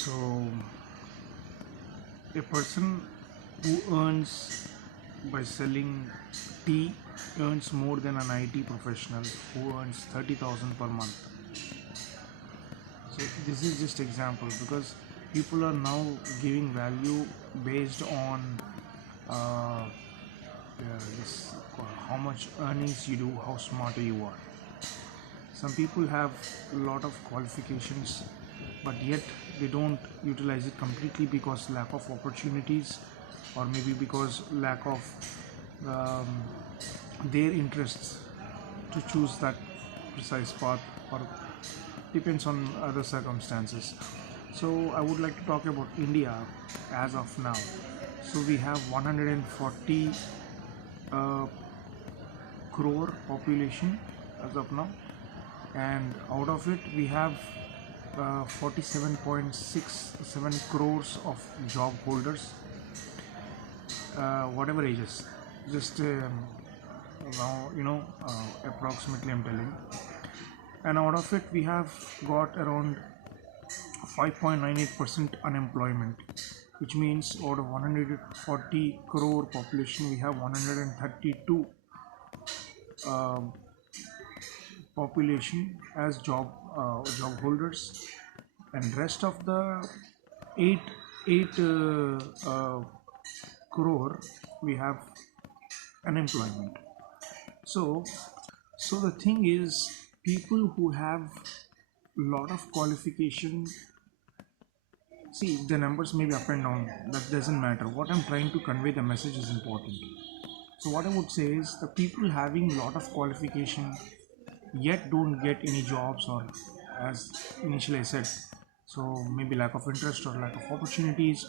So, a person who earns by selling tea earns more than an IT professional who earns 30,000 per month. So, this is just example because people are now giving value based on uh, this, how much earnings you do, how smarter you are. Some people have a lot of qualifications, but yet they don't utilize it completely because lack of opportunities, or maybe because lack of um, their interests to choose that precise path, or depends on other circumstances. So I would like to talk about India as of now. So we have 140 uh, crore population as of now, and out of it we have 47.67 crores of job holders, whatever ages, just now approximately I'm telling. And out of it we have got around 5.98% unemployment, which means out of 140 crore population we have 132 population as job holders, and rest of the 8 crore we have unemployment. So so the thing is, people who have lot of qualification, see, the numbers may be up and down, that doesn't matter. What I'm trying to convey, the message is important. So what I would say is, the people having lot of qualification yet don't get any jobs, or as initially I said, so maybe lack of interest or lack of opportunities,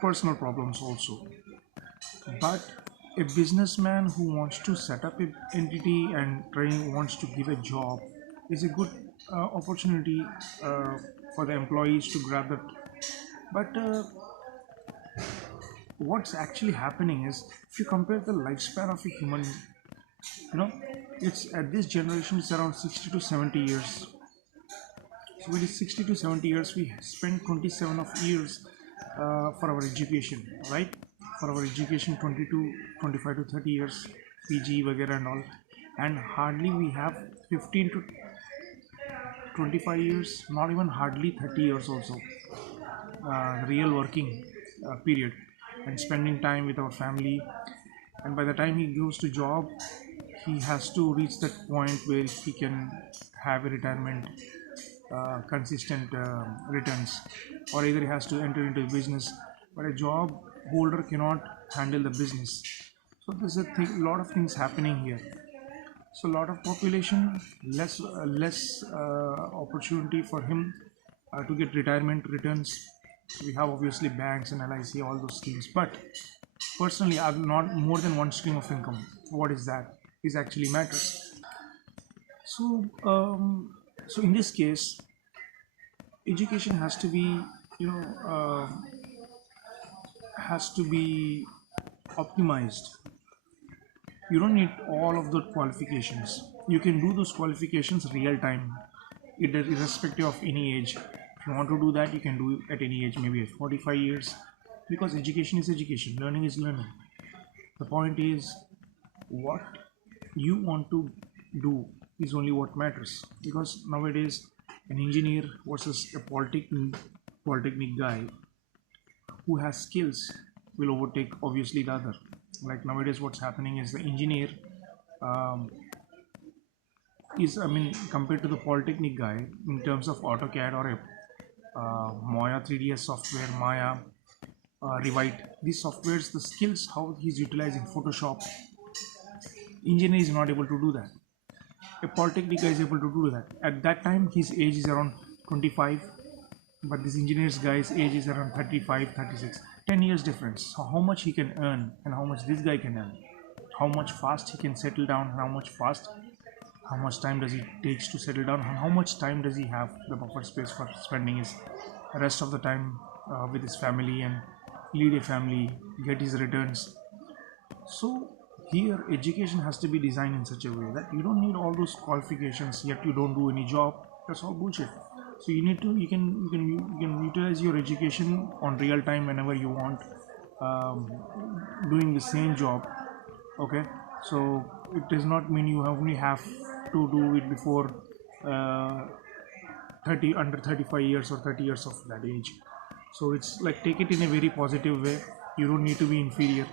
personal problems also. But a businessman who wants to set up an entity and wants to give a job is a good opportunity for the employees to grab that. But what's actually happening is, if you compare the lifespan of a human, you know it's at this generation it's around 60 to 70 years. So with 60 to 70 years, we spend 27 of years for our education, right? For our education, 22, 25 to 30 years, PG, vagera and all. And hardly we have 15 to 25 years, not even hardly 30 years also, real working period, and spending time with our family. And by the time he goes to job, he has to reach that point where he can have a retirement, consistent returns, or either he has to enter into a business. But a job holder cannot handle the business. So there's lot of things happening here. So lot of population, less opportunity for him to get retirement returns. We have obviously banks and LIC, all those schemes, but personally I've not more than one stream of income. What is that is actually matters. So in this case, education has to be, you know has to be optimized. You don't need all of the qualifications. You can do those qualifications real time, irrespective of any age. If you want to do that, you can do it at any age, maybe at 45 years, because education is education, learning is learning. The point is, what you want to do is only what matters, because nowadays an engineer versus a polytechnic guy who has skills will overtake obviously the other. Like nowadays what's happening is, the engineer um, is, I mean, compared to the polytechnic guy, in terms of AutoCAD or a Maya 3ds software, Maya, Revite, these softwares, the skills how he's utilizing Photoshop, engineer is not able to do that. A polytechnic guy is able to do that. At that time his age is around 25, but this engineer's guy's age is around 35, 36. 10 years difference. So how much he can earn and how much this guy can earn, how much fast he can settle down, how much time does it takes to settle down, and how much time does he have the buffer space for spending his rest of the time with his family, and lead a family, get his returns. So here education has to be designed in such a way that you don't need all those qualifications yet you don't do any job. That's all bullshit. So you need to you can utilize your education on real time whenever you want, um, doing the same job. Okay, so it does not mean you only have to do it before uh, 30 under 35 years or 30 years of that age. So it's like, take it in a very positive way. You don't need to be inferior.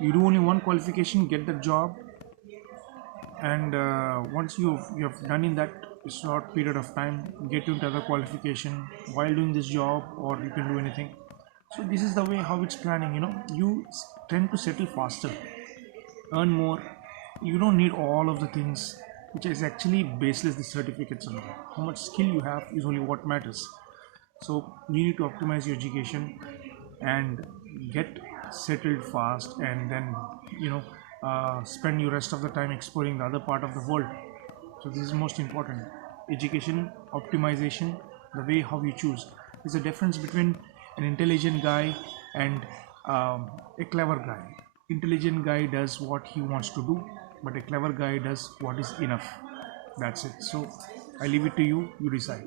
You do only one qualification, get the job, and once you have done in that short period of time, get into other qualification while doing this job, or you can do anything. So this is the way how it's planning. You tend to settle faster, earn more. You don't need all of the things, which is actually baseless, the certificates and all. How much skill you have is only what matters. So you need to optimize your education and get settled fast, and then spend your rest of the time exploring the other part of the world. So this is most important. Education optimization, the way how you choose. There's a difference between an intelligent guy and a clever guy. Intelligent guy does what he wants to do, but a clever guy does what is enough. That's it. So I leave it to you. You decide.